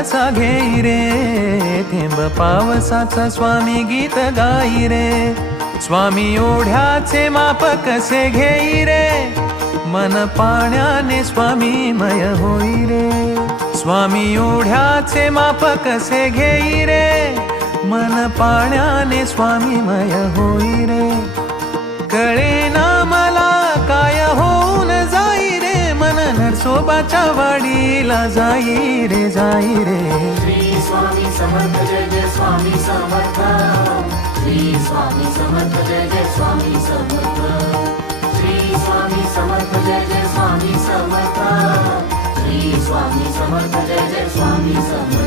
कसा घेई रे, थेंब पावसाचा स्वामी गीत गाई रे. स्वामी ओढ्याचे माप कसे घेई रे, मन पाण्याने स्वामीमय होई रे. स्वामी ओढ्याचे माप कसे घेई रे, मन पाण्याने स्वामीमय होई रे. कळेना मला काय होऊन जाई रे, मन नरसोबाच्या वाडीला जाई रे, जाई रे. श्री स्वामी समर्थ जय जय स्वामी समर्थ. श्री स्वामी समर्थ जय जय स्वामी समर्थ. श्री स्वामी समर्थ जय जय स्वामी समर्थ. श्री स्वामी समर्थ जय जय स्वामी समर्थ.